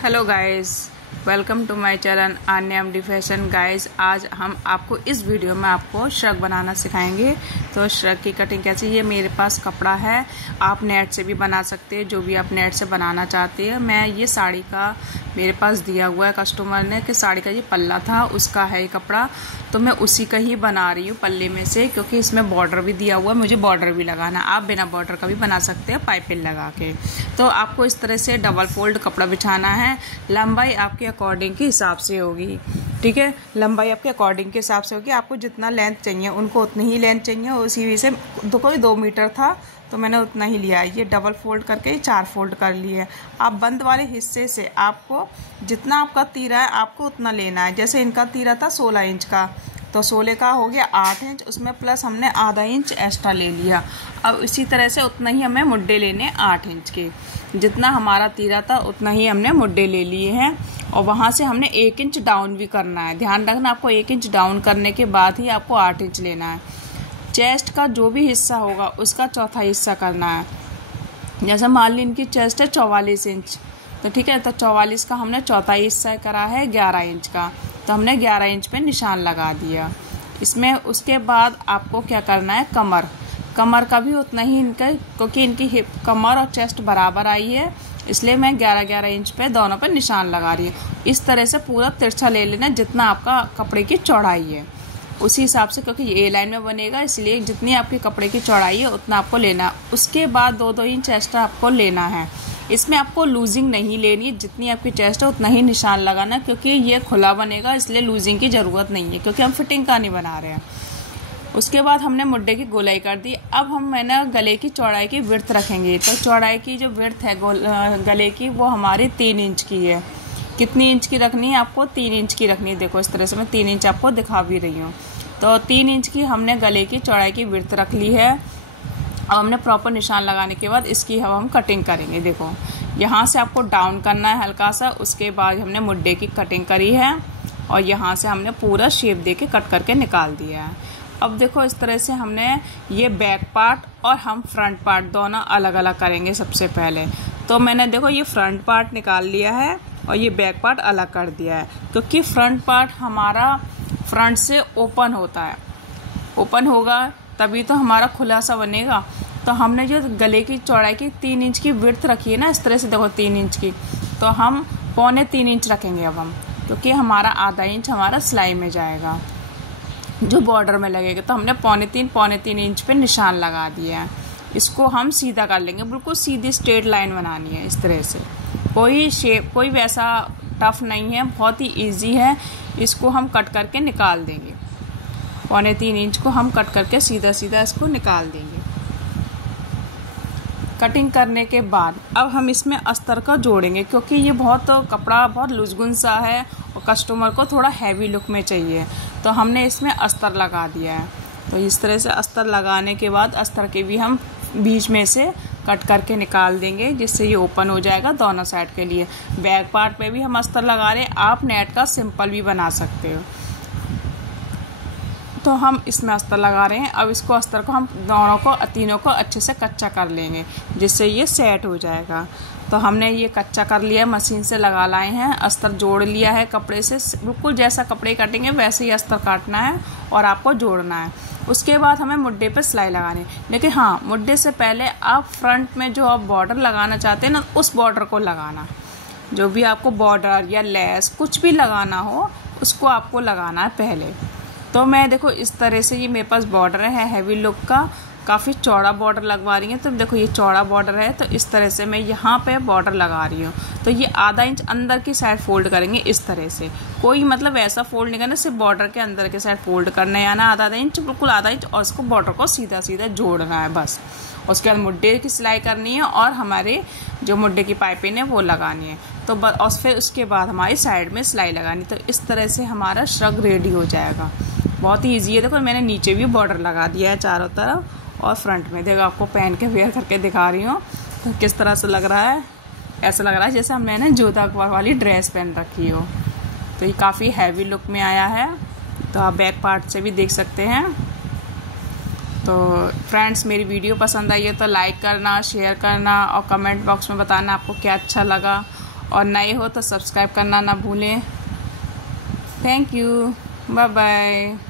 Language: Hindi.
Hello guys, welcome to my channel Anya fashion. Guys, आज हम आपको इस वीडियो में आपको श्रग बनाना सिखाएंगे। तो श्रग की कटिंग कैसे, ये मेरे पास कपड़ा है, आप नेट से भी बना सकते हैं, जो भी आप नेट से बनाना चाहते हैं। मैं ये साड़ी का मेरे पास दिया हुआ है कस्टमर ने कि साड़ी का ये पल्ला था, उसका है ये कपड़ा, तो मैं उसी का ही बना रही हूँ पल्ले में से, क्योंकि इसमें बॉर्डर भी दिया हुआ है, मुझे बॉर्डर भी लगाना। आप बिना बॉर्डर का भी बना सकते हैं पाइपिंग लगा के। तो आपको इस तरह से डबल फोल्ड कपड़ा बिछाना है। लंबाई आपके अकॉर्डिंग के हिसाब से होगी, ठीक है। लंबाई आपके अकॉर्डिंग के हिसाब से होगी, आपको जितना लेंथ चाहिए उनको उतनी ही लेंथ चाहिए। उसी वजह से कोई 2 मीटर था तो मैंने उतना ही लिया। ये डबल फोल्ड करके 4 फोल्ड कर लिए। आप बंद वाले हिस्से से आपको जितना आपका तीरा है आपको उतना लेना है। जैसे इनका तीरा था 16 इंच का, तो 16 का हो गया 8 इंच, उसमें प्लस हमने आधा इंच एक्स्ट्रा ले लिया। अब इसी तरह से उतना ही हमें मुड्डे लेने 8 इंच के, जितना हमारा तीरा था उतना ही हमने मुड्डे ले लिए हैं। और वहाँ से हमने 1 इंच डाउन भी करना है। ध्यान रखना, आपको 1 इंच डाउन करने के बाद ही आपको 8 इंच लेना है। चेस्ट का जो भी हिस्सा होगा उसका चौथा हिस्सा करना है। जैसे मान ली इनकी चेस्ट है 44 इंच, तो ठीक है, तो 44 का हमने चौथा हिस्सा करा है 11 इंच का, तो हमने 11 इंच पे निशान लगा दिया इसमें। उसके बाद आपको क्या करना है, कमर का भी उतना ही इनका, क्योंकि इनकी हिप, कमर और चेस्ट बराबर आई है, इसलिए मैं 11-11 इंच पे दोनों पे निशान लगा रही हूँ। इस तरह से पूरा तिरछा ले लेना, जितना आपका कपड़े की चौड़ाई है उसी हिसाब से, क्योंकि ये लाइन में बनेगा, इसलिए जितनी आपके कपड़े की चौड़ाई है उतना आपको लेना। उसके बाद 2-2 इंच एक्स्ट्रा आपको लेना है। इसमें आपको लूजिंग नहीं लेनी है, जितनी आपकी चेस्ट है उतना ही निशान लगाना, क्योंकि ये खुला बनेगा, इसलिए लूजिंग की ज़रूरत नहीं है, क्योंकि हम फिटिंग का नहीं बना रहे हैं। उसके बाद हमने मुड्डे की गोलाई कर दी। अब मैंने गले की चौड़ाई की विड्थ रखेंगे। तो चौड़ाई की जो विड्थ है गले की, वो हमारी 3 इंच की है। कितनी इंच की रखनी है आपको? 3 इंच की रखनी है। देखो इस तरह से मैं 3 इंच आपको दिखा भी रही हूँ। तो 3 इंच की हमने गले की चौड़ाई की विड्थ रख ली है। अब हमने प्रॉपर निशान लगाने के बाद इसकी हम कटिंग करेंगे। देखो यहाँ से आपको डाउन करना है हल्का सा। उसके बाद हमने मुड्डे की कटिंग करी है और यहाँ से हमने पूरा शेप दे के कट करके निकाल दिया है। अब देखो इस तरह से हमने ये बैक पार्ट और हम फ्रंट पार्ट दोनों अलग अलग करेंगे। सबसे पहले तो मैंने देखो ये फ्रंट पार्ट निकाल लिया है और ये बैक पार्ट अलग कर दिया है, क्योंकि फ्रंट पार्ट हमारा फ्रंट से ओपन होता है। ओपन होगा तभी तो हमारा खुला सा बनेगा। तो हमने जो गले की चौड़ाई की 3 इंच की विड्थ रखी है ना, इस तरह से देखो 3 इंच की, तो हम 3.25 इंच रखेंगे अब हम, क्योंकि हमारा आधा इंच हमारा सिलाई में जाएगा जो बॉर्डर में लगेगा। तो हमने 3.25 इंच पे निशान लगा दिया है। इसको हम सीधा कर लेंगे, बिल्कुल सीधी स्ट्रेट लाइन बनानी है इस तरह से। कोई शेप, कोई वैसा टफ नहीं है, बहुत ही इजी है। इसको हम कट करके निकाल देंगे। 3.25 इंच को हम कट करके सीधा सीधा इसको निकाल देंगे। कटिंग करने के बाद अब हम इसमें अस्तर का जोड़ेंगे, क्योंकि ये कपड़ा बहुत लुजगुन सा है और कस्टमर को थोड़ा हैवी लुक में चाहिए, तो हमने इसमें अस्तर लगा दिया है। तो इस तरह से अस्तर लगाने के बाद अस्तर के भी हम बीच में से कट करके निकाल देंगे, जिससे ये ओपन हो जाएगा दोनों साइड के लिए। बैक पार्ट पे भी हम अस्तर लगा रहे हैं, आप नेट का सिंपल भी बना सकते हो। तो हम इसमें अस्तर लगा रहे हैं। अब इसको अस्तर को हम तीनों को अच्छे से कच्चा कर लेंगे, जिससे ये सेट हो जाएगा। तो हमने ये कच्चा कर लिया, मशीन से लगा लाए हैं, अस्तर जोड़ लिया है कपड़े से। बिल्कुल जैसा कपड़े काटेंगे वैसे ही अस्तर काटना है और आपको जोड़ना है। उसके बाद हमें मुड्डे पे सिलाई लगानी है। लेकिन हाँ, मुड्डे से पहले आप फ्रंट में जो आप बॉर्डर लगाना चाहते हैं ना, उस बॉर्डर को लगाना। जो भी आपको बॉर्डर या लेस कुछ भी लगाना हो उसको आपको लगाना है पहले। तो मैं देखो इस तरह से, ये मेरे पास बॉर्डर है हैवी लुक का, काफ़ी चौड़ा बॉर्डर लगवा रही है। तो देखो ये चौड़ा बॉर्डर है, तो इस तरह से मैं यहाँ पे बॉर्डर लगा रही हूँ। तो ये आधा इंच अंदर की साइड फोल्ड करेंगे इस तरह से। कोई मतलब ऐसा फोल्ड नहीं करना, सिर्फ बॉर्डर के अंदर की साइड फोल्ड करना है, आना आधा इंच, बिल्कुल आधा इंच, और उसको बॉर्डर को सीधा सीधा जोड़ना है बस। उसके बाद मुड्डे की सिलाई करनी है और हमारे जो मुड्डे की पाइपिंग है वो लगानी है। तो बस, और फिर उसके बाद हमारी साइड में सिलाई लगानी। तो इस तरह से हमारा श्रग रेडी हो जाएगा। बहुत ही ईजी है। देखो मैंने नीचे भी बॉर्डर लगा दिया है चारों तरफ और फ्रंट में। देखो आपको पहन के वेयर करके दिखा रही हूँ तो किस तरह से लग रहा है। ऐसा लग रहा है जैसे मैंने जोधा अकबर वाली ड्रेस पहन रखी हो। तो ये काफ़ी हैवी लुक में आया है। तो आप बैक पार्ट से भी देख सकते हैं। तो फ्रेंड्स, मेरी वीडियो पसंद आई है तो लाइक करना, शेयर करना और कमेंट बॉक्स में बताना आपको क्या अच्छा लगा। और नए हो तो सब्सक्राइब करना ना भूलें। Thank you, bye bye.